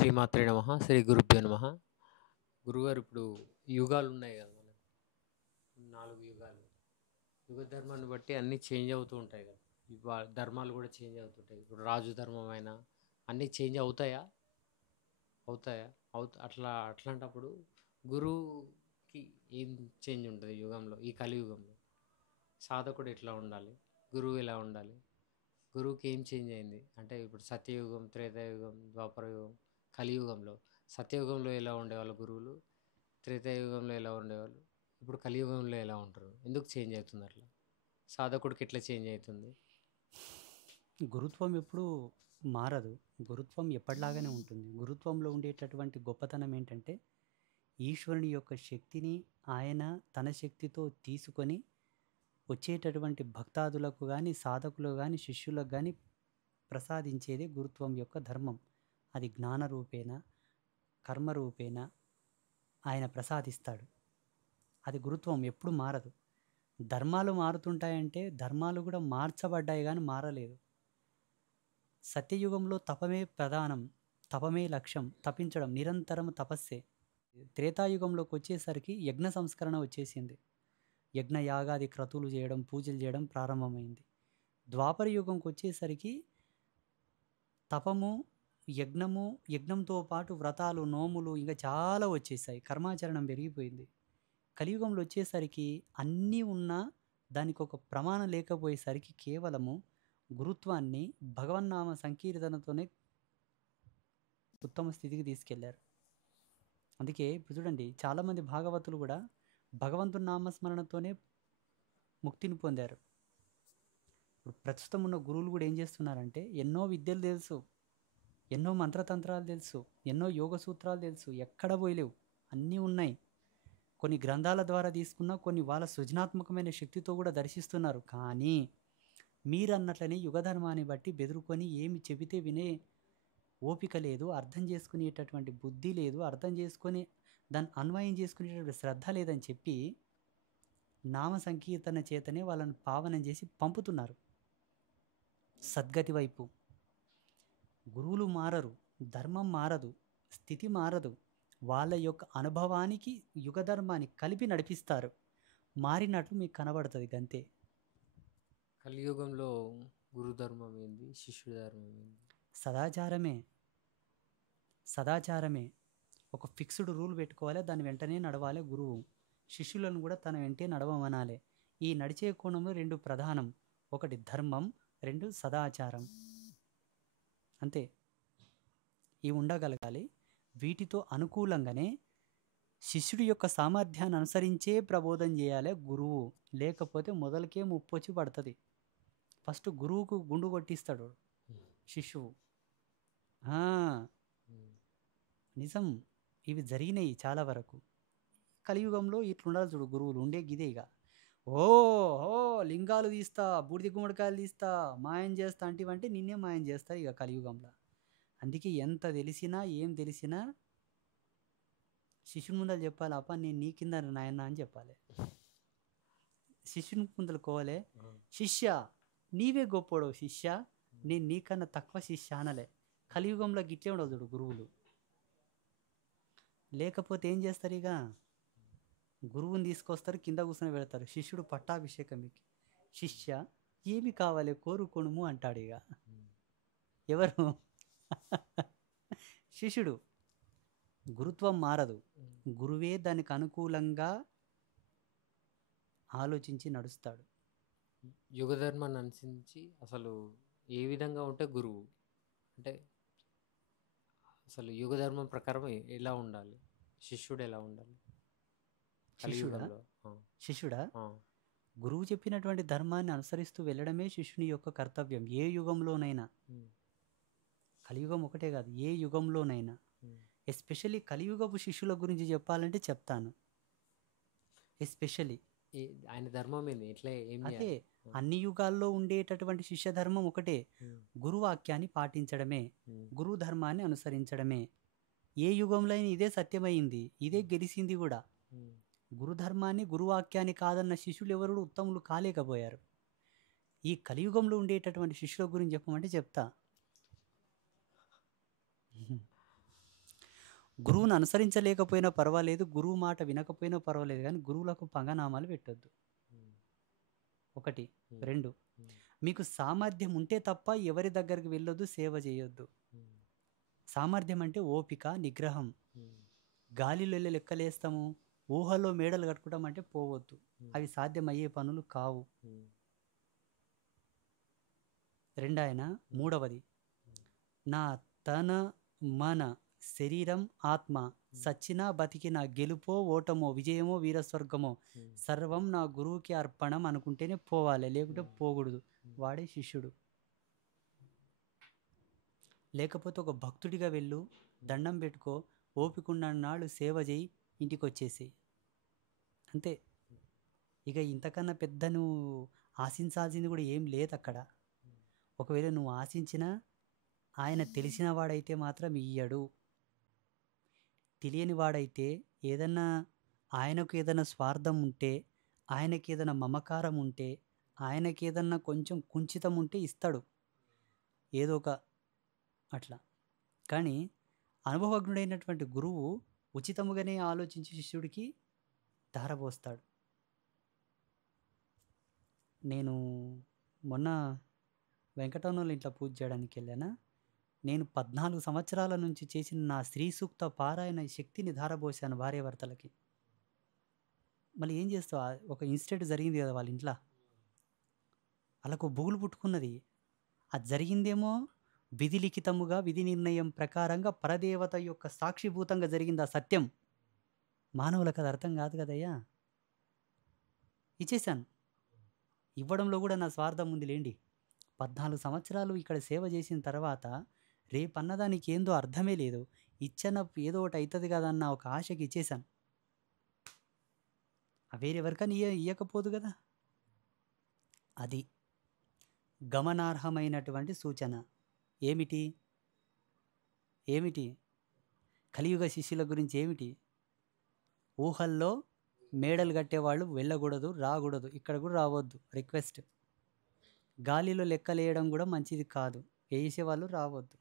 శ్రీమాత్రే నమః. శ్రీ గురుభ్యో నమః. గురుగారు ఇప్పుడు యుగాలు ఉన్నాయి కదా మనకి. 4 యుగాలు. యుగ ధర్మాన్ని బట్టి అన్నీ చేంజ్ అవుతూ ఉంటాయి కదా. ధర్మాలు కూడా చేంజ్ అవుతుంటాయి. ఇప్పుడు రాజు ధర్మం అయినా అన్నీ చేంజ్ అవుతాయా? అవుతాయా? అట్లాంటప్పుడు గురువుకి ఏం చేంజ్ ఉంటుంది యుగంలో, ఈ కలియుగంలో? సాధకుడు ఎట్లా ఉండాలి? గురువు ఎలా ఉండాలి? గురువుకి ఏం చేంజ్ అయింది అంటే ఇప్పుడు సత్యయుగం, త్రేతాయుగం, ద్వాపరయుగం, కలియుగంలో సత్యయుగంలో ఎలా ఉండేవాళ్ళు గురువులు, త్రేతాయుగంలో ఎలా ఉండేవాళ్ళు, ఇప్పుడు కలియుగంలో ఎలా ఉంటారు? ఎందుకు చేంజ్ అవుతుంది అట్లా? సాధకుడికి ఎట్లా చేంజ్ అవుతుంది? గురుత్వం ఎప్పుడు మారదు. గురుత్వం ఎప్పటిలాగానే ఉంటుంది. గురుత్వంలో ఉండేటటువంటి గొప్పతనం ఏంటంటే ఈశ్వరుని యొక్క శక్తిని ఆయన తన శక్తితో తీసుకొని వచ్చేటటువంటి భక్తాదులకు కానీ, సాధకులకు కానీ, శిష్యులకు కానీ ప్రసాదించేదే గురుత్వం యొక్క ధర్మం. అది జ్ఞాన రూపేణ, కర్మ రూపేణ ఆయన ప్రసాదిస్తాడు. అది గురుత్వం ఎప్పుడు మారదు. ధర్మాలు మారుతుంటాయంటే ధర్మాలు కూడా మార్చబడ్డాయి కానీ మారలేదు. సత్యయుగంలో తపమే ప్రధానం, తపమే లక్ష్యం, తపించడం నిరంతరం తపస్సే. త్రేతాయుగంలోకి వచ్చేసరికి యజ్ఞ సంస్కరణ వచ్చేసింది. యజ్ఞ యాగాది క్రతువులు చేయడం, పూజలు చేయడం ప్రారంభమైంది. ద్వాపర యుగంకి వచ్చేసరికి తపము, యజ్ఞము, యజ్ఞంతో పాటు వ్రతాలు, నోములు ఇంకా చాలా వచ్చేసాయి. కర్మాచరణం పెరిగిపోయింది. కలియుగంలో వచ్చేసరికి అన్నీ ఉన్నా దానికి ఒక ప్రమాణం లేకపోయేసరికి కేవలము గురుత్వాన్ని భగవన్నామ సంకీర్తనతోనే ఉత్తమ స్థితికి తీసుకెళ్లారు. అందుకే ఇప్పుడు చూడండి, చాలామంది భాగవతులు కూడా భగవంతుని నామస్మరణతోనే ముక్తిని పొందారు. ఇప్పుడు ప్రస్తుతం ఉన్న గురువులు కూడా ఏం చేస్తున్నారంటే ఎన్నో విద్యలు తెలుసు, ఎన్నో మంత్రతంత్రాలు తెలుసు, ఎన్నో యోగ సూత్రాలు తెలుసు, ఎక్కడ పోయలేవు, అన్నీ ఉన్నాయి. కొన్ని గ్రంథాల ద్వారా తీసుకున్న, కొన్ని వాళ్ళ సృజనాత్మకమైన శక్తితో కూడా దర్శిస్తున్నారు. కానీ మీరు అన్నట్లనే యుగధర్మాన్ని బట్టి బెదురుకొని ఏమి చెబితే వినే ఓపిక లేదు, అర్థం చేసుకునేటటువంటి బుద్ధి లేదు, అర్థం చేసుకొని దాన్ని అన్వయం చేసుకునేటటువంటి శ్రద్ధ లేదని చెప్పి నామ సంకీర్తన చేతనే వాళ్ళని పావనం చేసి పంపుతున్నారు సద్గతి వైపు. గురువులు మారరు, ధర్మం మారదు, స్థితి మారదు. వాళ్ళ యొక్క అనుభవానికి యుగధర్మాన్ని కలిపి నడిపిస్తారు. మారినట్లు మీకు కనబడుతుంది గంతే. కలియుగంలో గురు ధర్మం ఏంది, శిష్యుడి ధర్మం ఏంది? సదాచారమే, సదాచారమే. ఒక ఫిక్స్డ్ రూల్ పెట్టుకోవాలి, దాని వెంటనే నడవాలి గురువు. శిష్యులను కూడా తన వెంటే నడవమనాలి. ఈ నడిచే కోణంలో 2 ప్రధానం: ఒకటి ధర్మం, 2 సదాచారం. అంతే. ఇవి ఉండగలగాలి. వీటితో అనుకూలంగానే శిష్యుడి యొక్క సామర్థ్యాన్ని అనుసరించే ప్రబోధం చేయాలి గురువు. లేకపోతే మొదలకే ముప్పొచ్చి పడుతుంది. ఫస్ట్ గురువుకు గుండు కొట్టిస్తాడు శిష్యువు. నిజం, ఇవి జరిగినాయి చాలా వరకు. కలియుగంలో ఇట్లుండాలి చూడు, గురువులు ఉండే గిదే ఇక. ఓ ఓ లింగాలు తీస్తా, బూడిద గుమ్మడికాయలు తీస్తా, మాయం చేస్తా అంటే నిన్నే మాయం చేస్తారు ఇక కలియుగంలో. అందుకే ఎంత తెలిసినా ఏం తెలిసినా శిష్యుని ముందర చెప్పాలి, అప్ప నేను నీ కింద నాయన అని చెప్పాలి. శిష్యుని ముందర కోవాలి, శిష్య నీవే గొప్పోడు శిష్య, నేను నీకన్నా తక్కువ శిష్య అనలే. కలియుగంలో గిట్లే ఉండదు చూడు గురువులు. లేకపోతే ఏం చేస్తారు, ఇక గురువుని తీసుకొస్తారు, కింద కూర్చొని పెడతారు. శిష్యుడు పట్టాభిషేకం ఎక్కి, శిష్య ఏమి కావాలి కోరుకొనుము అంటాడు. ఇక ఎవరు? శిష్యుడు. గురుత్వం మారదు, గురువే దానికి అనుకూలంగా ఆలోచించి నడుస్తాడు. యుగ ధర్మాన్ని అనుసరించి అసలు ఏ విధంగా ఉంటే గురువు అంటే అసలు యుగ ధర్మం ప్రకారం ఎలా ఉండాలి, శిష్యుడు ఎలా ఉండాలి కలియుగంలో? శిష్యుడా గురువు చెప్పినటువంటి ధర్మాన్ని అనుసరిస్తూ వెళ్ళడమే శిష్యుని యొక్క కర్తవ్యం. ఏ యుగంలోనైనా, కలియుగం ఒకటే కాదు, ఏ యుగంలోనైనా. ఎస్పెషల్లీ కలియుగపు శిష్యుల గురించి చెప్పాలంటే చెప్తాను. ఎస్పెషల్లీ ఆయన ధర్మం ఏంది, ఎట్లా అదే అన్ని యుగాల్లో ఉండేటటువంటి శిష్య ధర్మం ఒకటే: గురువాక్యాన్ని పాటించడమే, గురు ధర్మాన్ని అనుసరించడమే. ఏ యుగంలో అయినా ఇదే సత్యమైంది, ఇదే గెలిచింది కూడా. గురుధర్మాన్ని, గురువాక్యాన్ని కాదన్న శిష్యులు ఎవరు ఉత్తములు కాలేకపోయారు. ఈ కలియుగంలో ఉండేటటువంటి శిష్యుల గురించి చెప్పమంటే చెప్తా. గురువుని అనుసరించలేకపోయినా పర్వాలేదు, గురువు మాట వినకపోయినా పర్వాలేదు కానీ గురువులకు పంగనామాలు పెట్టొద్దు. ఉమ్, ఒకటి. ఉమ్, 2, ఉమ్, మీకు సామర్థ్యం ఉంటే తప్ప ఎవరి దగ్గరికి వెళ్ళొద్దు, సేవ చేయొద్దు. ఉమ్, సామర్థ్యం అంటే ఓపిక, నిగ్రహం. ఉమ్, గాలిలో వెళ్ళి లెక్కలేస్తాము, ఊహల్లో మేడలు కట్టుకుంటాం అంటే పోవద్దు. ఉమ్, అవి సాధ్యమయ్యే పనులు కావు. ఉమ్, 2 ఆయన. ఉమ్, 3వది, ఉమ్, నా తన మన శరీరం ఆత్మ ఉమ్, సచ్చినా బతికినా గెలుపో ఓటమో విజయమో వీరస్వర్గమో ఉమ్, సర్వం నా గురువుకి అర్పణం అనుకుంటేనే పోవాలి, లేకుంటే ఉమ్, పోకూడదు. ఉమ్, వాడే శిష్యుడు. లేకపోతే ఒక భక్తుడిగా వెళ్ళు, దండం పెట్టుకో, ఓపికన్నన్నాళ్ళు సేవ చేయి, ఇంటికి వచ్చేసి అంతే. ఇక ఇంతకన్నా పెద్ద నువ్వు ఆశించాల్సింది కూడా ఏం లేదు అక్కడ. ఒకవేళ నువ్వు ఆశించినా ఆయన తెలిసిన వాడైతే మాత్రం ఇయ్యడు. తెలియని వాడైతే ఏదన్నా, ఆయనకు ఏదైనా స్వార్థం ఉంటే, ఆయనకి ఏదైనా మమకారం ఉంటే, ఆయనకి ఏదన్నా కొంచెం కుంచితం ఉంటే ఇస్తాడు ఏదో ఒక అట్లా. కానీ అనుభవజ్ఞుడైనటువంటి గురువు ఉచితముగానే ఆలోచించి శిష్యుడికి ధారపోస్తాడు. నేను మొన్న వెంకటరమణుల ఇంట్లో పూజ చేయడానికి వెళ్ళానా, నేను 14 సంవత్సరాల నుంచి చేసిన నా శ్రీ సూక్త పారాయణ శక్తిని ధారపోసాను భార్యాభర్తలకి. మళ్ళీ ఏం చేస్తావు, ఒక ఇన్సిడెంట్ జరిగింది కదా వాళ్ళ ఇంట్లో, వాళ్ళకు బుగులు పుట్టుకున్నది. అది జరిగిందేమో విధి లిఖితముగా, విధి నిర్ణయం ప్రకారంగా పరదేవత యొక్క సాక్షిభూతంగా జరిగింది ఆ సత్యం. మానవులకు అది అర్థం కాదు కదయ్యా. ఇచ్చేశాను. ఇవ్వడంలో కూడా నా స్వార్థం ఉంది లేండి. 14 సంవత్సరాలు ఇక్కడ సేవ చేసిన తర్వాత రేపన్నదానికి ఏందో అర్థమే లేదు. ఇచ్చిన ఏదో ఒకటి అవుతుంది కదా అన్న ఒక ఆశకి ఇచ్చేశాను. వేరెవరికని ఇయ్యకపోదు కదా. అది గమనార్హమైనటువంటి సూచన. ఏమిటి ఏమిటి కలియుగ శిష్యుల గురించి ఏమిటి? ఊహల్లో మేడలు కట్టేవాళ్ళు వెళ్ళకూడదు, రాకూడదు, ఇక్కడ కూడా రావద్దు. రిక్వెస్ట్. గాలిలో లెక్కలేయడం కూడా మంచిది కాదు, వేసేవాళ్ళు రావద్దు.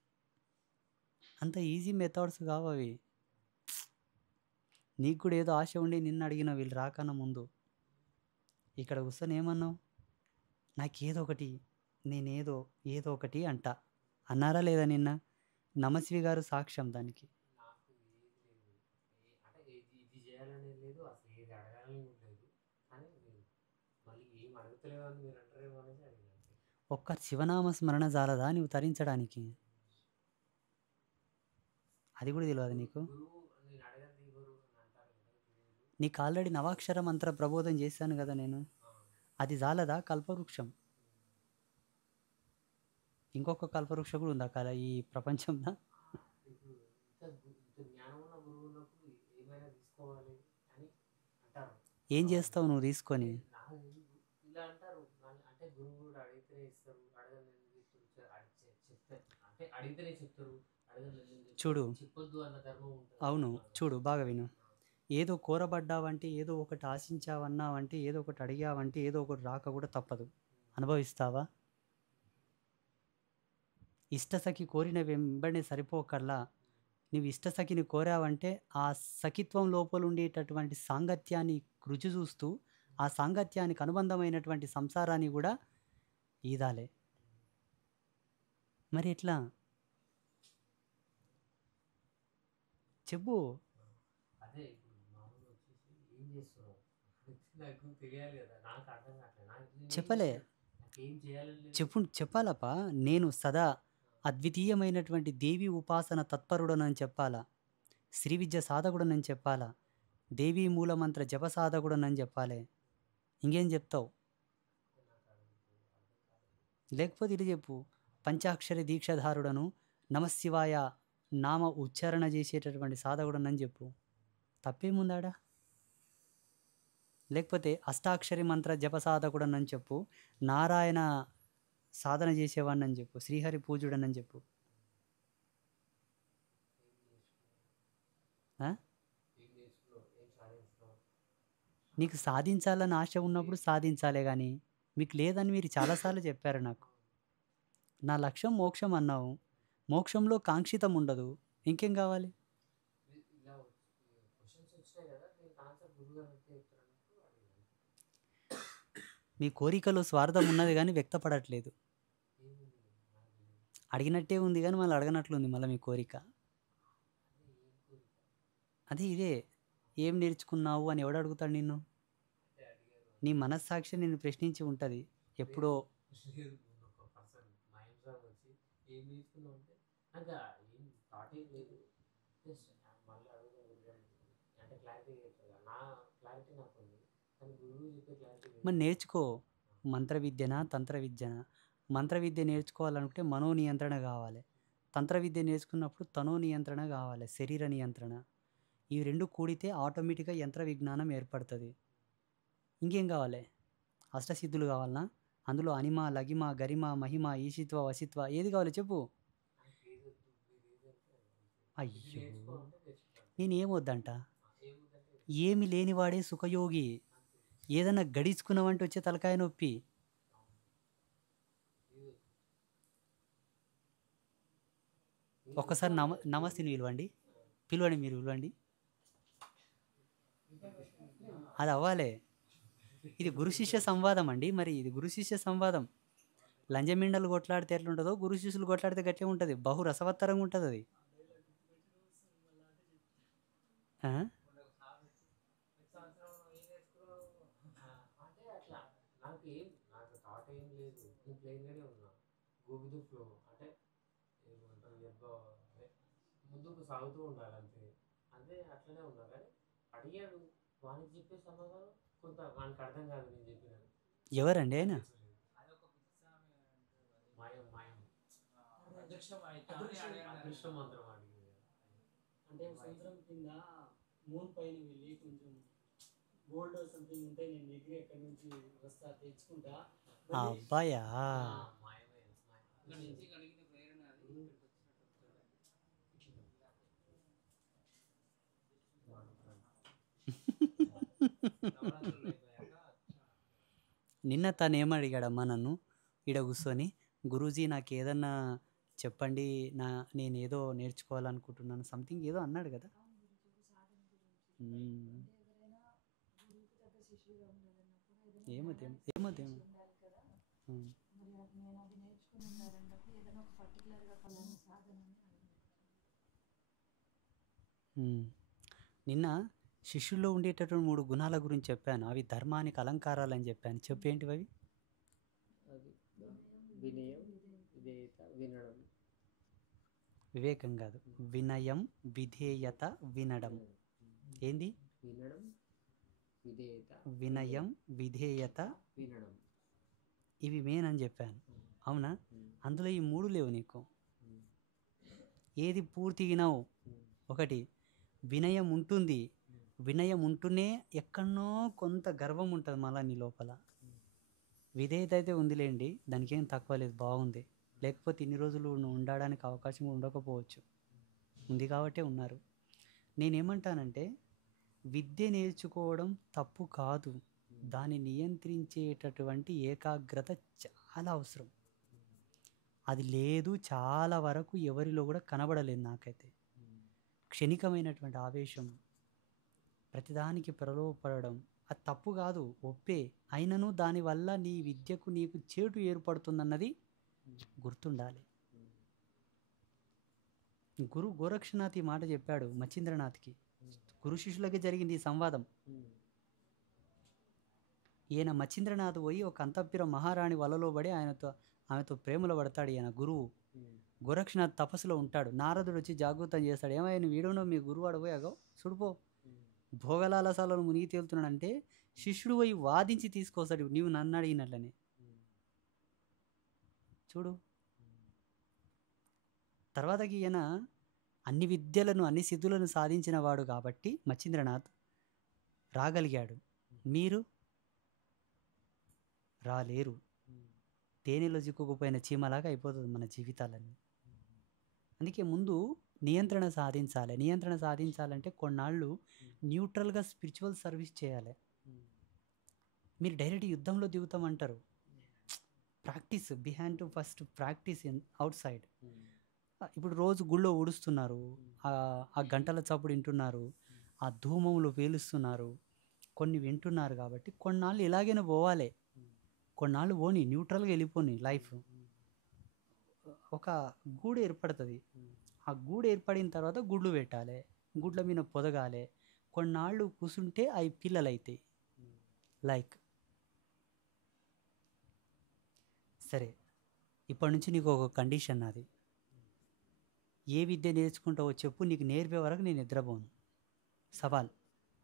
అంత ఈజీ మెథడ్స్ కావు అవి. నీకు కూడా ఏదో ఆశ ఉండి నిన్ను అడిగిన వీళ్ళు రాకన్నా ముందు ఇక్కడ కూర్చొని ఏమన్నావు, నాకేదో ఒకటి, నేనేదో ఏదో ఒకటి అంట అన్నారా లేదా నిన్న? నమస్వి గారు సాక్ష్యం దానికి. నాకు ఏది లేదు. అంటే ఇది చేయాలని లేదు, అసలు ఏది అడగాలని కూడా లేదు. కానీ నేను మళ్ళీ ఏం అడుగుతలేవు అని మీరు అంటారేమో అనేసి అడిగాను. ఒక్క శివనామ స్మరణ జాలదా నువ్వు తరించడానికి? అది కూడా తెలియదు నీకు. గురువు నేను అడగంది ఎవరు అని అంటారు కదా గురువులు. నీకు ఆల్రెడీ నవాక్షర మంత్ర ప్రబోధం చేశాను కదా నేను. అది జాలదా? కల్పవృక్షం. ఇంకొక కల్పవృక్షం కూడా ఉందా కాల ఈ ప్రపంచంలో? ఇప్పుడు ఇంత జ్ఞానం ఉన్న గురువు ఉన్నప్పుడు ఏమైనా తీసుకోవాలి అని అంటారు. ఏం చేస్తావు నువ్వు తీసుకొని? ఇలా అంటారు. అంటే గురువు కూడా అడిగితేనే ఇస్తారు, అడగని చెప్తారు. అంటే అడిగితేనే చెప్తారు, చూడు, చెప్పొద్దు అన్న ధర్మం ఉంటుంది. అవును, చూడు బాగా విను. ఏదో కోరబడ్డావంటే, ఏదో ఒకటి ఆశించావన్నావంటే, ఏదో ఒకటి అడిగావంటే, ఏదో ఒకటి రాక కూడా తప్పదు. అనుభవిస్తావా? ఇష్టసఖి కోరిన వెంబడే సరిపోకల్లా నువ్వు ఇష్టసఖిని కోరావంటే ఆ సఖిత్వం లోపల ఉండేటటువంటి సాంగత్యాన్ని రుచి చూస్తూ ఆ సాంగత్యానికి అనుబంధమైనటువంటి సంసారాన్ని కూడా ఈదాలే. మరి ఎట్లా చెప్పు? అదే ఇప్పుడు మామూలు వచ్చేసి ఏం చేస్తున్నావు నాకు తెలియాలి కదా, నాకు అర్థం కావట్లేదు. చెప్పలే, నాకేం చేయాలని చెప్పాలపా. నేను సదా అద్వితీయమైనటువంటి దేవి ఉపాసన తత్పరుడనని చెప్పాలా, శ్రీ విద్య సాధకుడనని చెప్పాలా, దేవీ మూలమంత్ర జప సాధకుడనని చెప్పాలి. ఇంకేం చెప్తావు? లేకపోతే ఇది చెప్పు, పంచాక్షరి దీక్షధారుడను, నమశివాయ నామ ఉచ్చారణ చేసేటటువంటి సాధకుడనని చెప్పు. తప్పేముందాడా? లేకపోతే అష్టాక్షరి మంత్ర జప సాధకుడనని చెప్పు, నారాయణ సాధన చేసేవాడిని చెప్పు, శ్రీహరి పూజుడనని చెప్పు. నీకు సాధించాలని ఆశ ఉన్నప్పుడు సాధించాలే కానీ మీకు లేదని మీరు చాలాసార్లు చెప్పారు నాకు. నా లక్ష్యం మోక్షం అన్నావు, మోక్షంలో కాంక్షితం ఉండదు, ఇంకేం కావాలి? మీ కోరికలో స్వార్థం ఉన్నది కానీ వ్యక్తపడట్లేదు. అడిగినట్టే ఉంది కానీ మళ్ళీ అడగనట్లుంది మళ్ళీ మీ కోరిక. అదే ఇదే. ఏం నేర్చుకున్నావు అని ఎవడు అడుగుతాడు నిన్ను? నీ మనస్సాక్షి నిన్ను ప్రశ్నించి ఉంటుంది ఎప్పుడో. మరి నేర్చుకో. మంత్ర విద్యనా తంత్ర విద్యనా? మంత్ర విద్య నేర్చుకోవాలనుకుంటే మనో నియంత్రణ కావాలి. తంత్ర విద్య నేర్చుకున్నప్పుడు తనో నియంత్రణ కావాలి, శరీర నియంత్రణ. ఇవి రెండు కూడితే ఆటోమేటిక్గా యంత్ర విజ్ఞానం ఏర్పడుతుంది. ఇంకేం కావాలి? అష్టసిద్ధులు కావాలనా? అందులో అనిమ లగిమ గరిమ మహిమ ఈశిత్వ వశిత్వ ఏది కావాలి చెప్పు. అయ్యో, నేనేమొద్దంట. ఏమి లేనివాడే సుఖయోగి. ఏదన్నా గడించుకున్నామంటే వచ్చే తలకాయ నొప్పి. ఒక్కసారి నమస్తేని పిలవండి. మీరు పిలవండి. అది అవ్వాలి. ఇది గురు శిష్య సంవాదం అండి. మరి ఇది గురు శిష్య సంవాదం. లంజమిండలు కొట్లాడితే ఎట్లుంటుందో గురు శిష్యులు కొట్లాడితే గట్టే ఉంటుంది. బహు రసవత్తరంగా ఉంటుంది అది. ముందుకు సాగుతూ ఉండాలి అంతే. అదే అట్లనే ఉన్నా కానీ అడిగాడు వానికి చెప్పే సమాధానం కొంత వానికి అర్థం కాదు నేను చెప్పినాను. ఎవరండి ఆయన? మాయం మాయం అదృష్టం మంత్రం అడిగింది. అంటే సంవత్సరం కింద మూన్ పైన వెళ్ళి కొంచెం గోల్డ్ సంథింగ్ ఉంటే నేను ఎగిరి ఎక్కడి నుంచి వస్తా తెచ్చుకుంటా. అబ్బాయా? నిన్న తను ఏమడిగాడమ్మా నన్ను ఈడ కూర్చొని, గురూజీ నాకు ఏదన్నా చెప్పండి, నేను ఏదో నేర్చుకోవాలనుకుంటున్నాను సంథింగ్ ఏదో అన్నాడు కదా. ఏమో నిన్న శిష్యుల్లో ఉండేటటువంటి 3 గుణాల గురించి చెప్పాను. అవి ధర్మానికి అలంకారాలు అని చెప్పాను. చెప్పేంటివి అవి? వినయం, విధేయత, వినడం. వివేకం కాదు, వినయం, విధేయత, వినడం. ఏంది? వినడం, విధేయత, వినయం, విధేయత, వినడం. ఇవి మెయిన్ అని చెప్పాను. అవునా? అందులో ఈ 3 లేవు నీకు. ఏది పూర్తిగినావు? ఒకటి వినయం ఉంటుంది. వినయం ఉంటూనే ఎక్కడనో కొంత గర్వం ఉంటుంది మళ్ళీ నీ లోపల. విధేయత అయితే ఉందిలేండి, దానికి ఏం తక్కువ లేదు, బాగుంది. లేకపోతే ఇన్ని రోజులు నువ్వు ఉండడానికి అవకాశం ఉండకపోవచ్చు. ఉంది కాబట్టే ఉన్నారు. నేనేమంటానంటే విద్య నేర్చుకోవడం తప్పు కాదు. దాన్ని నియంత్రించేటటువంటి ఏకాగ్రత చాలా అవసరం. అది లేదు, చాలా వరకు ఎవరిలో కూడా కనబడలేదు నాకైతే. క్షణికమైనటువంటి ఆవేశం, ప్రతిదానికి ప్రలోభపడడం అది తప్పు కాదు, ఒప్పే. అయినను దానివల్ల నీ విద్యకు నీకు చేటు ఏర్పడుతుందన్నది గుర్తుండాలి. గురు గోరక్షనాథ్ ఈ మాట చెప్పాడు మచ్చింద్రనాథ్కి. గురు శిష్యులకి జరిగింది ఈ సంవాదం. ఈయన మచ్చింద్రనాథ్ పోయి ఒక అంతఃపుర మహారాణి వలలో పడి ఆమెతో ప్రేమలో పడతాడు. ఈయన గురువు గోరక్షనాథ్ తపస్సులో ఉంటాడు. నారదుడు వచ్చి జాగృతం చేస్తాడు. ఏమైనా నువ్వు వీడునో మీ గురువు అడపోయాగో చూడిపో, భోగలాలసాలను మునిగి తేలుతున్నాడంటే శిష్యుడు పోయి వాదించి తీసుకొస్తాడు, నీవు నన్ను అడిగినట్లనే. చూడు, తర్వాతకి ఈయన అన్ని విద్యలను అన్ని సిద్ధులను సాధించిన వాడు కాబట్టి మచ్చింద్రనాథ్ రాగలిగాడు. మీరు రాలేరు. తేనెలో చిక్కుకుపోయిన చీమలాగా అయిపోతుంది మన జీవితాలన్నీ. అందుకే ముందు నియంత్రణ సాధించాలి. నియంత్రణ సాధించాలంటే కొన్నాళ్ళు న్యూట్రల్గా స్పిరిచువల్ సర్వీస్ చేయాలి. మీరు డైరెక్ట్ యుద్ధంలో దిగుతామంటారు. Practice behind to first practice in outside. ఇప్పుడు రోజు గుళ్ళో ఊడుస్తున్నారు, ఆ గంటల చప్పుడు వింటున్నారు, ఆ ధూమములు పేలుస్తున్నారు, కొన్ని వింటున్నారు. కాబట్టి కొన్నాళ్ళు ఇలాగైనా పోవాలి. కొన్నాళ్ళు పోని న్యూట్రల్గా వెళ్ళిపోని లైఫ్. ఒక గూడు ఏర్పడుతుంది. ఆ గూడు ఏర్పడిన తర్వాత గుడ్లు పెట్టాలి, గుడ్ల మీద పొదగాలి, కొన్నాళ్ళు కూసుంటే అవి పిల్లలు అవుతాయి. లైక్ సరే, ఇప్పటి నుంచి నీకు ఒక కండిషన్ నాది. ఏ విద్య నేర్చుకుంటావో చెప్పు, నీకు నేర్పే వరకు నేను నిద్రపోను. సవాల్.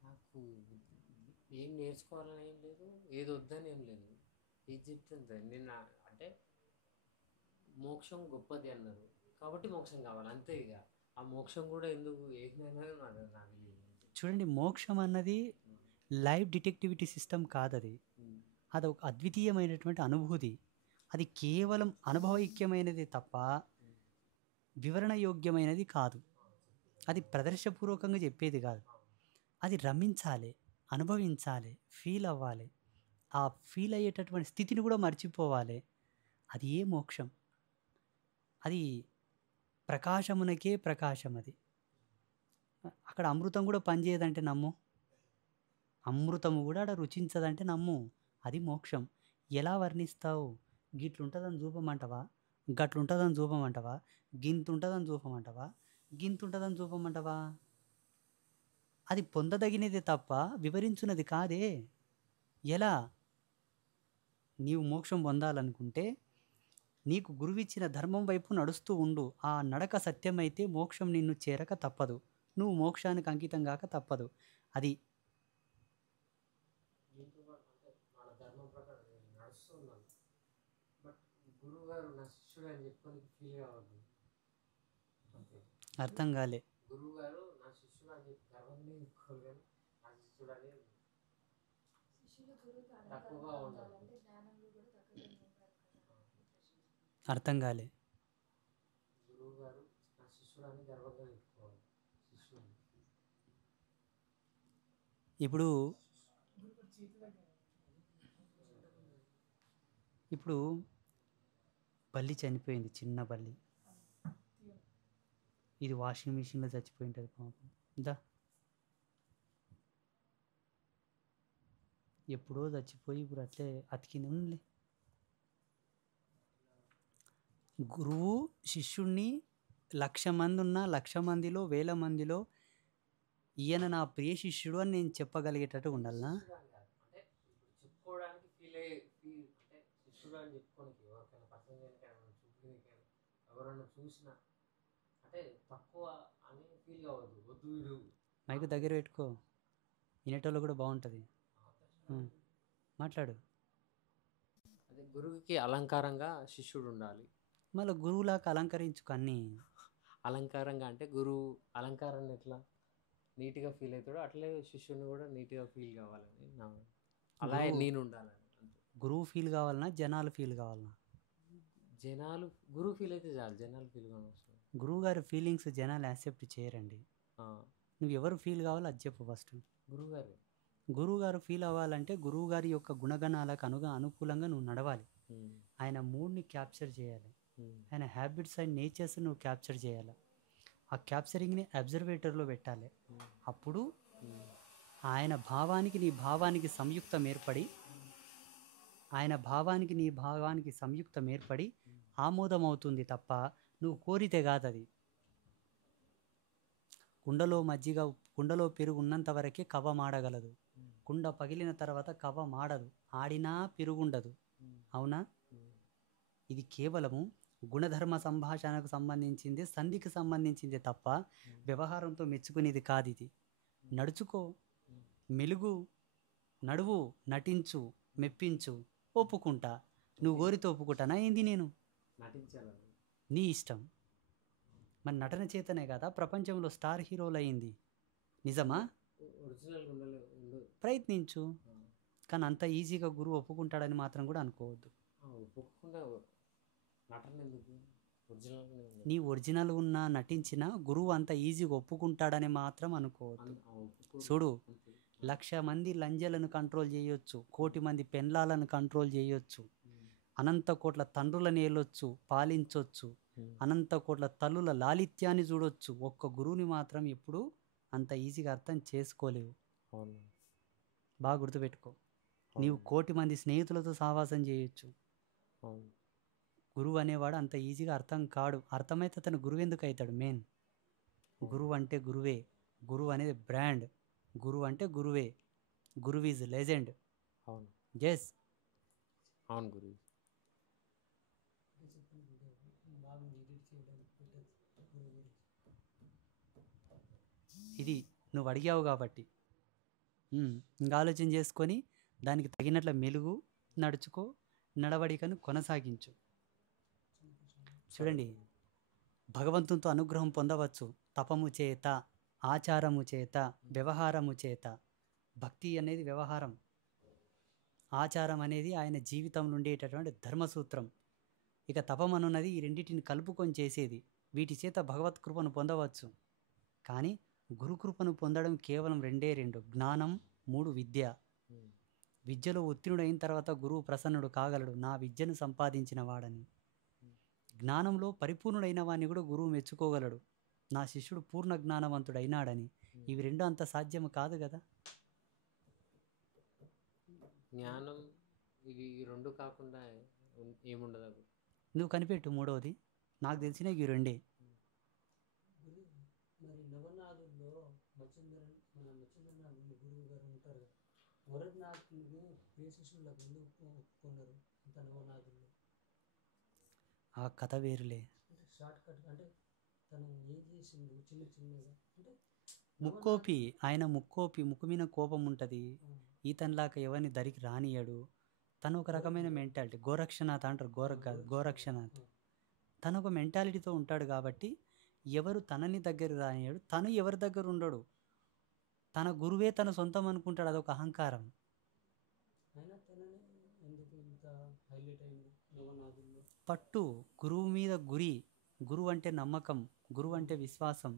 నాకు ఏం నేర్చుకోవాలని ఏం లేదు, ఏది వద్దని ఏం లేదు. ఇది చెప్తుంది నిన్న అంటే మోక్షం గొప్పది అన్నారు కాబట్టి మోక్షం కావాలి అంతే. ఇక ఆ మోక్షం కూడా ఎందుకు ఏదైనా నాకు తెలియదు. చూడండి, మోక్షం అన్నది లైఫ్ డిటెక్టివిటీ సిస్టమ్ కాదు. అది ఒక అద్వితీయమైనటువంటి అనుభూతి. అది కేవలం అనుభవైక్యమైనది తప్ప వివరణ యోగ్యమైనది కాదు. అది ప్రదర్శపూర్వకంగా చెప్పేది కాదు. అది రమించాలి, అనుభవించాలి, ఫీల్ అవ్వాలి. ఆ ఫీల్ అయ్యేటటువంటి స్థితిని కూడా మర్చిపోవాలి. అది ఏ మోక్షం. అది ప్రకాశమునకే ప్రకాశం. అది అక్కడ అమృతం కూడా పనిచేయదంటే నమ్ము, అమృతము కూడా అక్కడ రుచించదంటే నమ్ము. అది మోక్షం. ఎలా వర్ణిస్తావు? గిట్లుంటుందని చూపమంటావా, గట్లుంటుందని చూపమంటావా, గింతుంటుందని చూపమంటావా, గింతుంటుందని చూపమంటావా? అది పొందదగినది తప్ప వివరించున్నది కాదే. ఎలా? నీవు మోక్షం పొందాలనుకుంటే నీకు గురువిచ్చిన ధర్మం వైపు నడుస్తూ ఉండు. ఆ నడక సత్యమైతే మోక్షం నిన్ను చేరక తప్పదు. నువ్వు మోక్షానికి అంకితం కాక తప్పదు. అది మన ధర్మం ప్రకారం నేను నడుస్తున్నాను, బట్ గురువు గారు నా శిష్యుడు అని చెప్పుకొని ఫీల్ కావద్దు. అర్థం కాలే. గురువు గారు నా శిష్యుడు అని చెప్పి గర్వంగా చెప్పుకోవాలి, కానీ నా శిష్యుడు అని తక్కువగా ఉండాలి. అర్థం కాలే. గురువు గారు నా శిష్యుడు అని గర్వంగా చెప్పుకోవాలి. శిష్యుడు ఇప్పుడు ఇప్పుడు బల్లి చనిపోయింది, చిన్న బల్లి. ఇది వాషింగ్ మిషన్లో చచ్చిపోయి ఉంటుంది పాపం. దా, ఎప్పుడో చచ్చిపోయి ఇప్పుడు అట్లే అతికింది. ఉందిలే. గురువు శిష్యుణ్ణి 1,00,000 మంది ఉన్నా 1,00,000 మందిలో 1,000 మందిలో ఈయన నా ప్రియ శిష్యుడు అని నేను చెప్పగలిగేటట్టు ఉండాలనా? అంటే ఇప్పుడు చెప్పుకోవడానికి అంటే శిష్యుడు అని చెప్పుకోనికి ఎవరికైనా పర్సనల్ చూపించడానికి ఎవరైనా చూసినా అంటే తక్కువ అని ఫీల్ కావద్దు. వద్దు వీడు మైక్ దగ్గర పెట్టుకో, వినేటోళ్ళు కూడా బాగుంటుంది. మాట్లాడు. అదే గురువుకి అలంకారంగా శిష్యుడు ఉండాలి. మళ్ళీ గురువులాగా అలంకరించుకు అన్నీ. అలంకారంగా అంటే గురువు అలంకారాన్ని ఎట్లా నీట్గా ఫీల్ అవుతాడో అట్లే శిష్యుని కూడా నీట్గా ఫీల్ కావాలని నా అలాగే నేను ఉండాలని. గురువు ఫీల్ కావాలన్నా జనాలు ఫీల్ కావాలన్నా? జనాలు గురువు ఫీల్ అయితే చాలు, జనాలు ఫీల్ కావచ్చు. గురువు గారి ఫీలింగ్స్ జనాలు యాక్సెప్ట్ చేయరండి. నువ్వు ఎవరు ఫీల్ కావాలో అది చెప్పు ఫస్ట్. గురువు గారు ఫీల్ అవ్వాలంటే గురువు గారి యొక్క గుణగణాలకు అనుకూలంగా నువ్వు నడవాలి. ఆయన మూడ్ని క్యాప్చర్ చేయాలి. ఆయన హ్యాబిట్స్ అండ్ నేచర్స్ నువ్వు క్యాప్చర్ చేయాలి. ఆ క్యాప్చరింగ్ని అబ్జర్వేటర్లో పెట్టాలి. అప్పుడు ఆయన భావానికి నీ భావానికి సంయుక్తం ఏర్పడి ఆమోదం అవుతుంది తప్ప నువ్వు కోరితే కాదు. అది కుండలో పెరుగు ఉన్నంత వరకే కవ్వ మాడగలదు. కుండ పగిలిన తర్వాత కవ్వ మాడదు, ఆడినా పెరుగుండదు. అవునా? ఇది కేవలము గుణధర్మ సంభాషణకు సంబంధించింది, సంధికి సంబంధించింది తప్ప వ్యవహారంతో మెచ్చుకునేది కాదు. ఇది నడుచుకో, మెలుగు, నడువు, నటించు, మెప్పించు, ఒప్పుకుంటా. నువ్వు కోరితే ఒప్పుకుంటానా ఏంది? నేను నీ ఇష్టం. మరి నటన చేతనే కదా ప్రపంచంలో స్టార్ హీరోలు అయింది. నిజమా? ప్రయత్నించు. కానీ అంత ఈజీగా గురువు ఒప్పుకుంటాడని మాత్రం కూడా అనుకోవద్దు. నీ ఒరిజినల్ ఉన్నా నటించినా గురువు అంత ఈజీగా ఒప్పుకుంటాడని మాత్రం అనుకోవద్దు. చూడు, 1,00,000 మంది లంజలను కంట్రోల్ చేయొచ్చు, 1,00,00,000 మంది పెన్లాలను కంట్రోల్ చేయొచ్చు, అనంత కోట్ల తండ్రులను ఏలొచ్చు, పాలించొచ్చు, అనంత కోట్ల తల్లుల లాలిత్యాన్ని చూడొచ్చు. ఒక్క గురువుని మాత్రం ఎప్పుడు అంత ఈజీగా అర్థం చేసుకోలేవు. బాగా గుర్తుపెట్టుకో. నీవు అవును. 1,000,000 మంది స్నేహితులతో సావాసం చేయొచ్చు. అవును. గురువు అనేవాడు అంత ఈజీగా అర్థం కాడు. అర్థమైతే అతను గురువు ఎందుకు అవుతాడు మెయిన్? గురువు అంటే గురువే. గురువు అనేది బ్రాండ్. గురువు అంటే గురువే. గురువు ఈజ్ లెజెండ్. అవును. జస్ అవును గురువు. ఇది నువ్వు అడిగావు కాబట్టి ఇంకా ఆలోచన చేసుకొని దానికి తగినట్ల మెలుగు, నడుచుకో, నడవడికను కొనసాగించు. చూడండి, భగవంతునితో అనుగ్రహం పొందవచ్చు తపము చేత, ఆచారము చేత, వ్యవహారము చేత. భక్తి అనేది వ్యవహారం, ఆచారం అనేది ఆయన జీవితంలో ఉండేటటువంటి ధర్మసూత్రం. ఇక తపం అనున్నది ఈ రెండింటిని కలుపుకొని చేసేది. వీటి చేత భగవత్ కృపను పొందవచ్చు. కానీ గురుకృపను పొందడం కేవలం 2 జ్ఞానం, 3 విద్య. ఉమ్. విద్యలో ఉత్తీర్ణుడైన తర్వాత గురువు ప్రసన్నుడు కాగలడు, నా విద్యను సంపాదించిన వాడని. జ్ఞానంలో పరిపూర్ణుడైన వాడిని కూడా గురువు మెచ్చుకోగలడు, నా శిష్యుడు పూర్ణ జ్ఞానవంతుడైనాడని. ఇవి రెండు అంత సాధ్యం కాదు కదా. జ్ఞానం ఇవి ఈ రెండు కాకుండా ఏముండదు అది. నువ్వు కనిపెట్టు మూడవది. నాకు తెలిసిన ఇవి రెండే. మరి నవనాథుల్లో మచ్చింద్రనాథ్ గురువు గారు ఉంటారు కదా, వరదనాథుని ప్రియ శిష్యులకు ఎందుకు ఒప్పుకున్నారు అంత నవనాథుల్లో? ఆ కథ వేరులే. అంటే షార్ట్ కట్, అంటే తను ఏం చేసిండు చిన్నగా, అంటే ముక్కోపి, ఆయన ముక్కోపి, ముక్కు మీద కోపం ఉంటుంది. ఈతన్లాక ఎవరిని దరికి రానియడు. తను ఒక రకమైన మెంటాలిటీ, గోరక్షనాథ్ అంటారు. కాదు, గోరక్షనాథ్. తను ఒక మెంటాలిటీతో ఉంటాడు కాబట్టి ఎవరు తనని దగ్గర రానియడు, తను ఎవరి దగ్గర ఉండడు. తన గురువే తన సొంతం అనుకుంటాడు, అదొక అహంకారం. అయినా తనని ఎందుకు ఇంత హైలైట్ అయింది నవనాథుల్లో? పట్టు, గురువు మీద గురి. గురువు అంటే నమ్మకం, గురువు అంటే విశ్వాసం,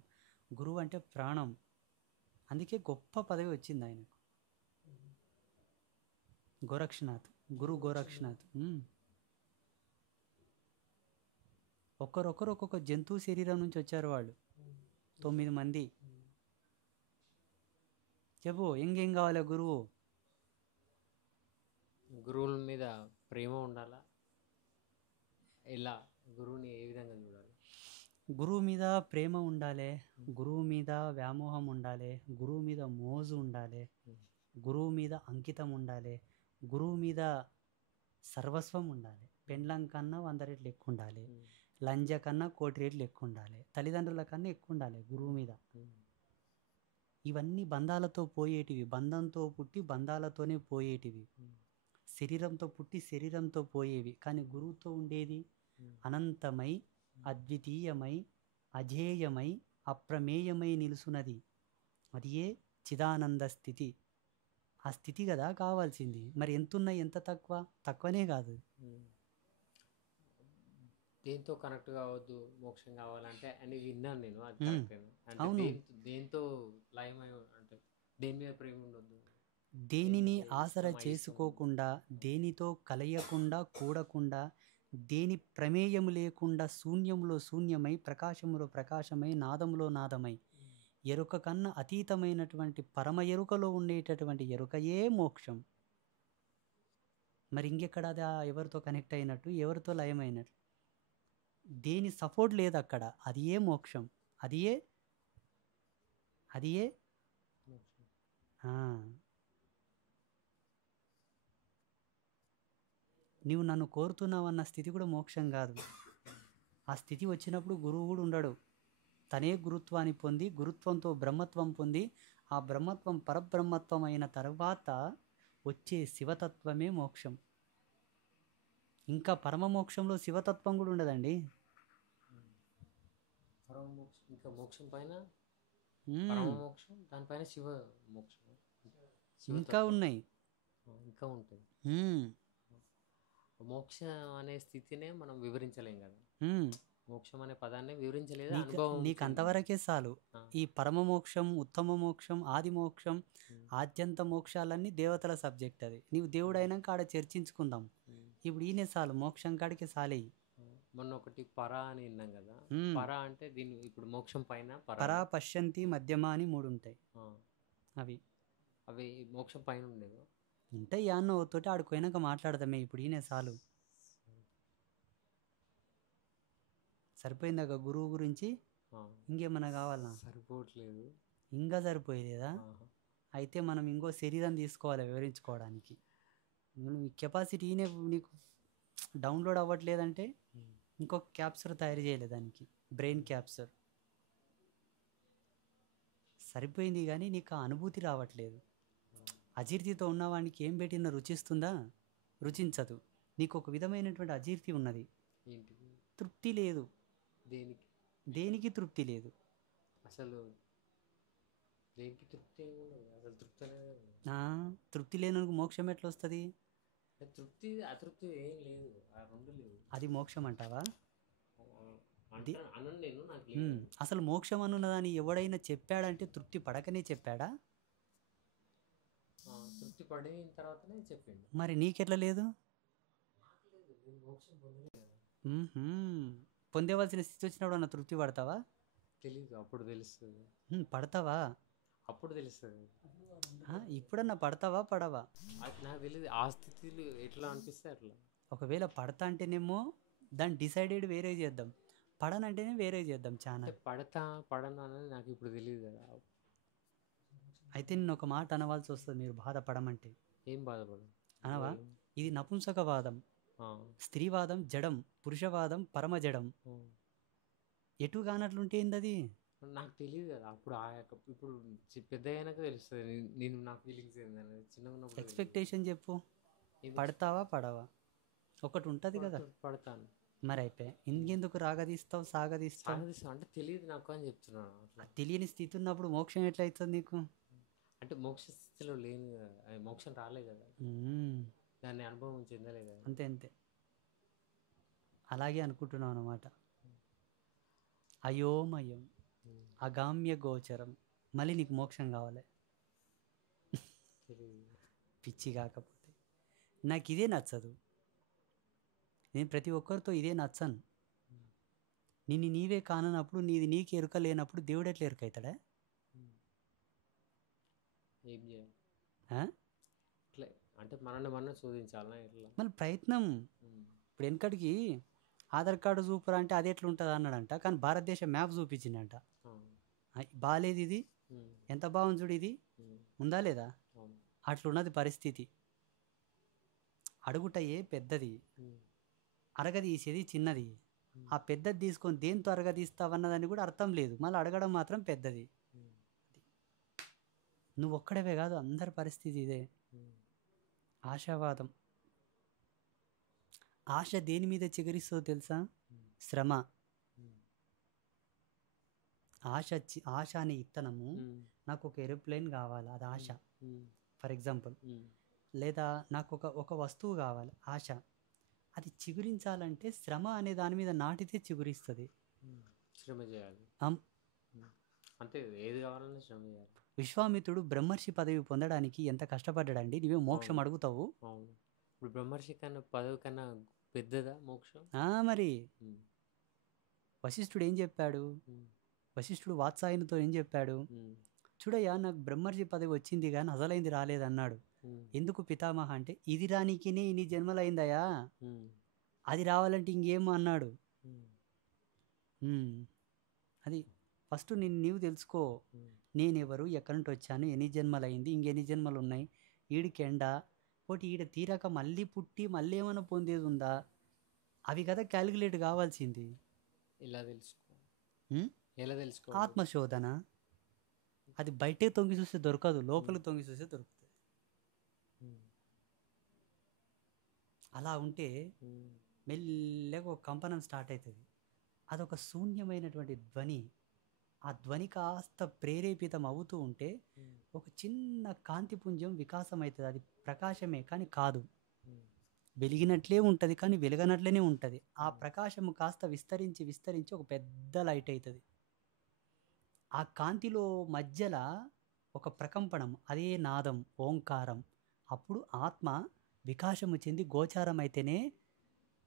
గురువు అంటే ప్రాణం. అందుకే గొప్ప పదవి వచ్చింది ఆయనకు, గోరక్షనాథ్, గురు గోరక్షనాథ్. ఒక్కరొక్కరు ఒక్కొక్క జంతువు శరీరం నుంచి వచ్చారు వాళ్ళు, 9 మంది. చెప్పు, ఏం కావాలి గురువు? గురువుల మీద ప్రేమ ఉండాలా? ఎలా గురువుని ఏ విధంగా చూడాలి? గురువు మీద ప్రేమ ఉండాలి, గురువు మీద వ్యామోహం ఉండాలి, గురువు మీద మోజు ఉండాలి, గురువు మీద అంకితం ఉండాలి, గురువు మీద సర్వస్వం ఉండాలి. పెండ్లం కన్నా 100 రెట్లు ఎక్కువ ఉండాలి, లంజ కన్నా 1,000,000 రెట్లు ఎక్కువ ఉండాలి, తల్లిదండ్రుల కన్నా ఎక్కువ ఉండాలి గురువు మీద. ఇవన్నీ బంధాలతో పోయేటివి, బంధంతో పుట్టి బంధాలతోనే పోయేటివి, శరీరంతో పుట్టి శరీరంతో పోయేవి. కానీ గురువుతో ఉండేది అనంతమై, అద్వితీయమై, అజేయమై, అప్రమేయమై నిలుసున్నది. అది ఏ చిదానంద స్థితి. ఆ స్థితి కదా కావాల్సింది. మరి ఎంతున్నా ఎంత తక్కువనే కాదు. దేంతో కనెక్ట్ కావద్దు, మోక్షం కావాలంటే అని విన్నాను నేను. అది మ్మ్. కరెక్టేనా? అంటే అవును. దేంతో లయమై, అంటే దేని మీద ప్రేమ ఉండొద్దు, దేనిని దేనితో ఆసర ఇష్టం, అయిష్టం చేసుకోకుండా, దేనితో కలయకుండా, కూడకుండా, దేని ప్రమేయము లేకుండా, శూన్యములో శూన్యమై, ప్రకాశములో ప్రకాశమై, నాదములో నాదమై, ఎరుక కన్నా అతీతమైనటువంటి పరమ ఎరుకలో ఉండేటటువంటి ఎరుకయే మోక్షం. మరి ఇంకెక్కడ అది ఎవరితో కనెక్ట్ అయినట్టు, ఎవరితో లయమైనట్టు? దేని సపోర్ట్ లేదు అక్కడ. అది ఏ మోక్షం, అది ఏ మోక్షం. ఆ. నీవు నన్ను కోరుతున్నావన్న స్థితి కూడా మోక్షం కాదు. ఆ స్థితి వచ్చినప్పుడు గురువు కూడా ఉండడు. తనే గురుత్వాన్ని పొంది, గురుత్వంతో బ్రహ్మత్వం పొంది, ఆ బ్రహ్మత్వం పరబ్రహ్మత్వం అయిన తర్వాత వచ్చే శివతత్వమే మోక్షం. ఇంకా పరమ మోక్షంలో శివతత్వం కూడా ఉండదండి. పరమ మోక్షం, ఇంకా మోక్షం పైన మ్మ్. పరమ మోక్షం, దానిపైన శివ మోక్షం, ఇంకా ఉన్నాయి. ఇంకా ఉంటుంది. మ్మ్. మోక్షం అనే స్థితినే మనం వివరించలేం కదా. మ్మ్. మోక్షం అనే పదాన్ని వివరించలేదు, నీకు అనుభవం నీకు అంతవరకే చాలు. ఆ. ఈ పరమ మోక్షం, ఉత్తమ మోక్షం, ఆది మోక్షం, ఆద్యంత మోక్షాలన్నీ దేవతల సబ్జెక్ట్. అది నీవు దేవుడు అయినాక ఆడ చర్చించుకుందాం. ఇప్పుడు ఈయనే చాలు, మోక్షం కాడికి చాలే. మొన్న ఒకటి పరా అని విన్నాం కదా. మ్మ్. పరా అంటే దీన్ని ఇప్పుడు మోక్షం పైన పరా, పశ్యంతి, మధ్యమ అని 3 ఉంటాయి. ఆ, అవి అవి మోక్షం పైన ఉండేవి. ఉంటే యాన్నో తోటి ఆడుకోయినాక మాట్లాడదామే ఇప్పుడు ఈయన చాలు. సరిపోయిందాక గురువు గురించి ఆ, ఇంకేమన్నా కావాలా? సరిపోవట్లేదు. ఇంకా సరిపోయేదా? ఆహా. అయితే మనం ఇంకో శరీరం తీసుకోవాలి వివరించుకోవడానికి. నువ్వు ఈ కెపాసిటీ నీకు డౌన్లోడ్ అవ్వట్లేదంటే ఉమ్. ఇంకొక క్యాప్చర్ తయారు చేయలేదు దానికి, బ్రెయిన్ క్యాప్చర్. సరిపోయింది కానీ నీకు ఆ అనుభూతి రావట్లేదు. అజీర్తితో ఉన్నవానికి ఏం పెట్టినా రుచిస్తుందా? రుచించదు. నీకు ఒక విధమైనటువంటి అజీర్తి ఉన్నది, ఏంటిది? తృప్తి లేదు. దేనికి? దేనికి తృప్తి లేదు. అసలు దేనికి తృప్తి ఏమి ఉండదు. అసలు తృప్తి అనేది ఉండదు. తృప్తి లేని మోక్షం ఎట్లా వస్తుంది? తృప్తి అతృప్తి ఏం లేదు, ఆ రెండు లేవు. అది మోక్షం అంటావా? అంటే అనండి నేను నాకు లేదు. అసలు మోక్షం అన్నదాన్ని ఎవడైనా చెప్పాడంటే తృప్తి పడకనే చెప్పాడా? తృప్తి పడిన తర్వాతనే చెప్పిండు. మరి నీకెట్లా లేదు? నేను మోక్షం పొందలేదు కదా. పొందేవలసిన స్థితి వచ్చినప్పుడు అన్న తృప్తి పడతావా? తెలీదు, అప్పుడు తెలుస్తుంది. పడతావా? అప్పుడు తెలుస్తుంది. ఇప్పుడన్నా పడతావా పడవా? అది నాకు తెలియదు. ఆ స్థితిలో ఎట్లా అనిపిస్తే అట్లా. ఒకవేళ పడతా అంటేనేమో దాన్ని డిసైడెడ్ వేరే చేద్దాం, పడనంటేనే వేరే చేద్దాం చాలా. అంటే పడతా పడను అనేది నాకు ఇప్పుడు తెలియదు కదా. అయితే నేను ఒక మాట అనవలసి వస్తుంది మీరు బాధపడమంటే. ఏం బాధపడు అనవా? ఇది నపుంసకవాదం, స్త్రీవాదం జడం, పురుషవాదం పరమ జడం. ఎటు కానట్లుంటే ఏంది? నాకు తెలియదు కదా అప్పుడు. ఇప్పుడు పెద్ద అయినాక తెలుస్తుంది నేను నా ఫీలింగ్స్ ఏందనేది. చిన్నగా ఉన్నప్పుడు ఎక్స్పెక్టేషన్ చెప్పు. పడతావా పడవా? ఒకటి ఉంటుంది కదా. పడతాను. మరి అయిపోయి ఇంకెందుకు రాగదీస్తావు సాగదీస్తావు? అంటే తెలియదు నాకు అని చెప్తున్నాను. అట్లా తెలియని స్థితి ఉన్నప్పుడు మోక్షం ఎట్లా అవుతుంది నీకు? అంటే మోక్ష స్థితిలో లేని కదా, మోక్షం రాలే కదా, దాన్ని అనుభవం చెందలే కదా. అంతే అంతే, అలాగే అనుకుంటున్నావు అన్నమాట. అయోమయం, అగామ్య గోచరం. మళ్ళీ నీకు మోక్షం కావాలి? పిచ్చి కాకపోతే. నాకు ఇదే నచ్చదు. నేను ప్రతి ఒక్కరితో ఇదే నచ్చను. నిన్ను నీవే కానప్పుడు, నీది నీకు ఎరుక లేనప్పుడు దేవుడు ఎట్లా ఎరుకవుతాడా? ఏం చేయాలి? ఇట్లా అంటే మనల్ని మనం శోధించాలన్నా ఎట్లా? మళ్ళీ ప్రయత్నం. ఇప్పుడు వెనకడికి ఆధార్ కార్డు చూపురా అంటే అది ఎట్లా ఉంటుంది అన్నాడంట, కానీ భారతదేశ మ్యాప్ చూపించిందంట. బాగాలేదు ఇది, ఎంత బాగుంది చూడు, ఇది ఉందా లేదా? అట్లున్నది పరిస్థితి. అడుగుటయే పెద్దది, అరగదీసేది చిన్నది. ఆ పెద్దది తీసుకొని దేంతో అరగదీస్తావన్నదాన్ని కూడా అర్థం లేదు, మళ్ళీ అడగడం మాత్రం పెద్దది. నువ్వు ఒక్కడవే కాదు, అందరి పరిస్థితి ఇదే. ఆశావాదం. ఆశ దేని మీద చిగురిస్తుందో తెలుసా? శ్రమ. ఆశ అనే ఇత్తనము, నాకు ఒక ఏరోప్లేన్ కావాలి, అది ఆశ ఫర్ ఎగ్జాంపుల్. లేదా నాకు ఒక వస్తువు కావాలి, ఆశ. అది చిగురించాలంటే శ్రమ అనే దాని మీద నాటితే చిగురిస్తుంది. శ్రమ చేయాలి. అంటే ఏది కావాలన్నా శ్రమ చేయాలి. విశ్వామిత్రుడు బ్రహ్మర్షి పదవి పొందడానికి ఎంత కష్టపడ్డాడండి. నువ్వే మోక్షం అడుగుతావు. అవును. ఇప్పుడు బ్రహ్మర్షి కన్నా పదవి కన్నా పెద్దదా మోక్షం? మరి వశిష్ఠుడు ఏం చెప్పాడు? వశిష్ఠుడు వాత్సాయనితో ఏం చెప్పాడు? చూడయ్యా, నాకు బ్రహ్మర్షి పదవి వచ్చింది కానీ అసలైంది రాలేదన్నాడు. ఎందుకు పితామహ అంటే, ఇది రానికినే ఇన్ని జన్మలైందయా, అది రావాలంటే ఇంకేమో అన్నాడు. అది ఫస్ట్ నీవు తెలుసుకో. నేనెవరు, ఎక్కడి నుండి వచ్చాను, ఎన్ని జన్మలైంది, ఇంకెన్ని జన్మలు ఉన్నాయి, ఈడికి ఎండ పోటీ, ఈడ తీరాక మళ్ళీ పుట్టి మళ్ళీ ఏమైనా పొందేది ఉందా? అవి కదా క్యాలిక్యులేట్ కావాల్సింది. ఎలా తెలుసుకో? ఆత్మశోధన. అది బయటే తొంగి చూస్తే దొరకదు, లోపలికి తొంగి చూస్తే దొరుకుతుంది. అలా ఉంటే మెల్లగా ఒక కంపనం స్టార్ట్ అవుతుంది. అదొక శూన్యమైనటువంటి ధ్వని. ఆ ధ్వని కాస్త ప్రేరేపితం అవుతూ ఉంటే ఒక చిన్న కాంతిపుంజం వికాసం అవుతుంది. అది ప్రకాశమే కానీ కాదు, వెలిగినట్లే ఉంటుంది కానీ వెలగనట్లనే ఉంటుంది. ఆ ప్రకాశము కాస్త విస్తరించి విస్తరించి ఒక పెద్ద లైట్ అవుతుంది. ఆ కాంతిలో మధ్యలో ఒక ప్రకంపనం, అదే నాదం, ఓంకారం. అప్పుడు ఆత్మ వికాసము చెంది గోచారం అయితేనే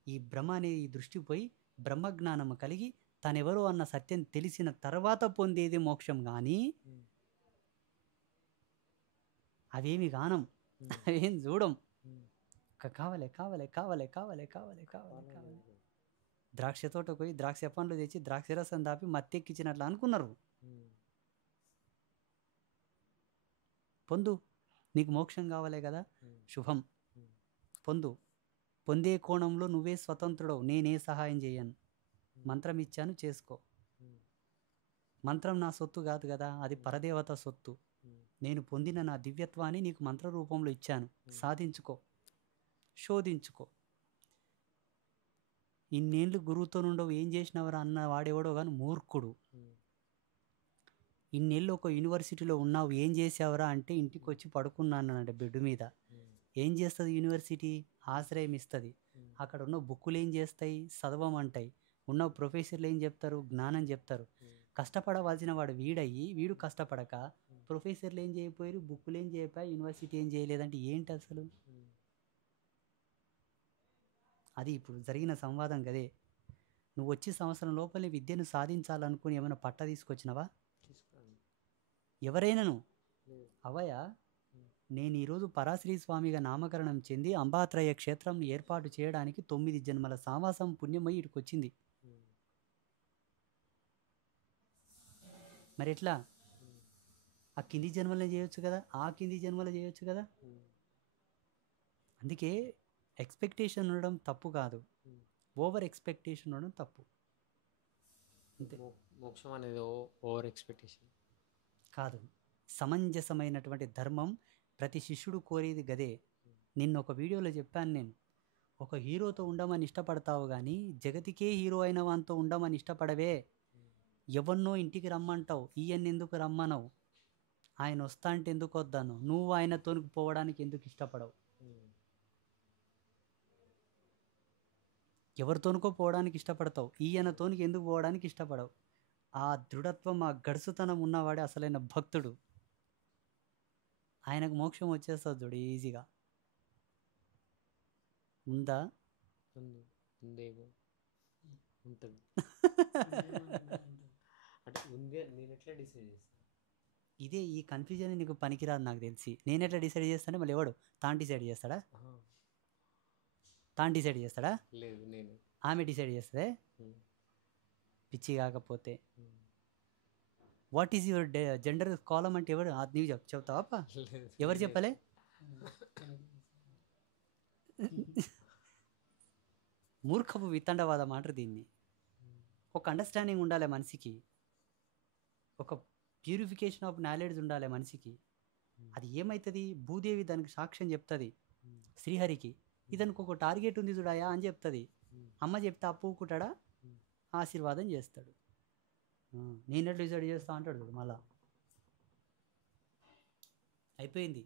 ఈ బ్రహ్మ అనే ఈ దృష్టి పోయి బ్రహ్మజ్ఞానము కలిగి తనెవరో అన్న సత్యం తెలిసిన తర్వాత పొందేది మోక్షం. కానీ అవేమి గానం. ఏం చూడం. ఉమ్. కావాలి కావాలి కావాలి కావాలి కావాలి కావాలి కావాలి. ద్రాక్ష తోటకు పోయి ద్రాక్ష పండ్లు తెచ్చి ద్రాక్ష రసం దాపి మత్తెక్కించినట్లు అనుకున్నారు. ఉమ్. పొందు, నీకు మోక్షం కావాలే కదా, ఉమ్. శుభం, ఉమ్. పొందు. పొందే కోణంలో నువ్వే స్వతంత్రుడవు, నేనే సహాయం చేయను. మంత్రం ఇచ్చాను, చేసుకో. ఉమ్. మంత్రం నా సొత్తు కాదు కదా, అది పరదేవత సొత్తు. ఉమ్. నేను పొందిన నా దివ్యత్వాన్ని నీకు మంత్ర రూపంలో ఇచ్చాను, సాధించుకో, శోధించుకో. ఇన్నేళ్ళు గురువుతో నుండవు, ఏం చేసినవరా అన్న వాడేవాడో కానీ మూర్ఖుడు. ఉమ్. ఇన్నేళ్ళు ఒక యూనివర్సిటీలో ఉన్నావు, ఏం చేసావురా అంటే ఇంటికి వచ్చి పడుకున్నానంటే బెడ్ మీద. ఉమ్. ఏం చేస్తుంది యూనివర్సిటీ? ఆశ్రయం ఇస్తుంది. ఉమ్. అక్కడ ఉన్న బుక్కులు ఏం చేస్తాయి? చదవమంటాయి. ఉన్న ప్రొఫెసర్లు ఏం చెప్తారు? జ్ఞానం చెప్తారు. ఉమ్. కష్టపడవలసిన వాడు వీడయ్యి వీడు కష్టపడక, ప్రొఫెసర్లు ఏం చేయకపోయారు, బుక్కులు ఏం చేయకపోయా, యూనివర్సిటీ ఏం చేయలేదంటే ఏంటి అసలు? ఉమ్. అది ఇప్పుడు జరిగిన సంవాదం కదే. నువ్వు వచ్చే సంవత్సరం లోపలే విద్యను సాధించాలనుకుని ఏమైనా పట్ట తీసుకొచ్చినావా? తీసుకోండి. ఎవరైనాను లేదు. అవయ, నేను ఈరోజు పరాశ్రీ స్వామిగా నామకరణం చెంది అంబాత్రయ క్షేత్రం ఏర్పాటు చేయడానికి 9 జన్మల సావాసం పుణ్యమై ఇటుకు వచ్చింది. ఉమ్. మరి ఎట్లా? ఉమ్. ఆ కింది జన్మలో చేయొచ్చు కదా, ఆ కింది జన్మలో చేయొచ్చు కదా. ఉమ్. అందుకే ఎక్స్పెక్టేషన్ ఉండడం తప్పు కాదు, ఉమ్. ఓవర్ ఎక్స్పెక్టేషన్ ఉండడం తప్పు. అంతే. మోక్షం అనేది ఓవర్ ఎక్స్పెక్టేషన్ కాదు, సమంజసమైనటువంటి ధర్మం. ప్రతి శిష్యుడు కోరేది గదే. నిన్న ఒక వీడియోలో చెప్పాను నేను, ఒక హీరోతో ఉండమని ఇష్టపడతావు కానీ జగతికే హీరో అయిన వానితో ఉండమని ఇష్టపడవే. ఎవరినో ఇంటికి రమ్మంటావు, ఈయన్ని ఎందుకు రమ్మనవు? ఆయన వస్తా అంటే ఎందుకు వద్దాను? నువ్వు ఆయనతో పోవడానికి ఎందుకు ఇష్టపడవు? ఎవరితోనుకో పోవడానికి ఇష్టపడతావు, ఈయనతోనికి ఎందుకు పోవడానికి ఇష్టపడవు? ఆ దృఢత్వం, ఆ గడుసుతనం ఉన్నవాడే అసలైన భక్తుడు. ఆయనకు మోక్షం వచ్చేస్తుంది చూడు ఈజీగా. ఉందా? ఉందేమో, ఉంటుంది. అంటే ఉంది అని నేను ఎట్లా డిసైడ్ చేస్తాను? ఇదే ఈ కన్ఫ్యూజన్ నీకు పనికిరాదు నాకు తెలిసి. నేను ఎట్లా డిసైడ్ చేస్తానే, మళ్ళీ ఎవడు తాను డిసైడ్ చేస్తాడా? తాను డిసైడ్ చేస్తాడా? లేదు, నేను. ఆమె డిసైడ్ చేస్తుంది. పిచ్చి కాకపోతే వాట్ ఈజ్ యువర్ జెండర్ కాలం అంటే ఎవరు? నీవు చెప్తావా? ఎవరు చెప్పలే? మూర్ఖపు వితండవాద మాట దీన్ని. ఒక అండర్స్టాండింగ్ ఉండాలి మనిషికి, ఒక ప్యూరిఫికేషన్ ఆఫ్ నాలెడ్జ్ ఉండాలి మనిషికి. అది ఏమవుతుంది? భూదేవి దానికి సాక్ష్యం చెప్తుంది శ్రీహరికి. ఇతనికి ఒక టార్గెట్ ఉంది చూడాయా అని చెప్తుంది. అమ్మ చెప్తే అప్పుకుంటాడా? ఆశీర్వాదం చేస్తాడు. నేను డిసైడ్ చేస్తా అంటాడు చూడు. మళ్ళా అయిపోయింది.